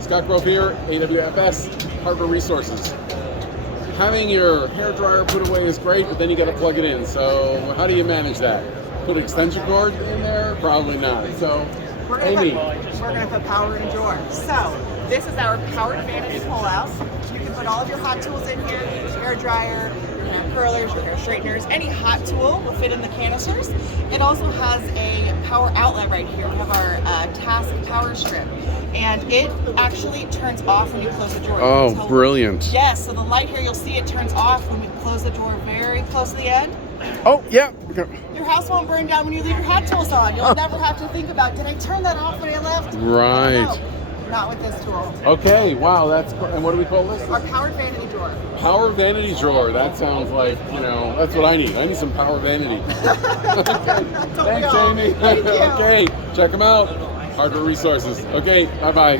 Scott Grove here, AWFS, Hardware Resources. Having your hairdryer put away is great, but then you got to plug it in. So how do you manage that? Put an extension cord in there? Probably not. So, Amy. We're going to put power in a drawer. So this is our powered vanity pull-out. You can put all of your hot tools in here, your hair dryer, your hair curlers, your hair straighteners. Any hot tool will fit in the canisters. It also has a power outlet right here. We have our task power strip. And it actually turns off when you close the drawer. Oh, brilliant. Yes, so the light here, you'll see it turns off when we close the drawer very close to the end. Oh, yeah. Your house won't burn down when you leave your hot tools on. You'll never have to think about, did I turn that off when I left? Right. No, not with this tool. Okay, wow, that's, and what do we call this? Our powered vanity drawer. Power vanity drawer. That sounds like, that's what I need. I need some power vanity. Okay. Thanks, Amy. Thank you. Okay, check them out. Hardware Resources. Okay, bye-bye.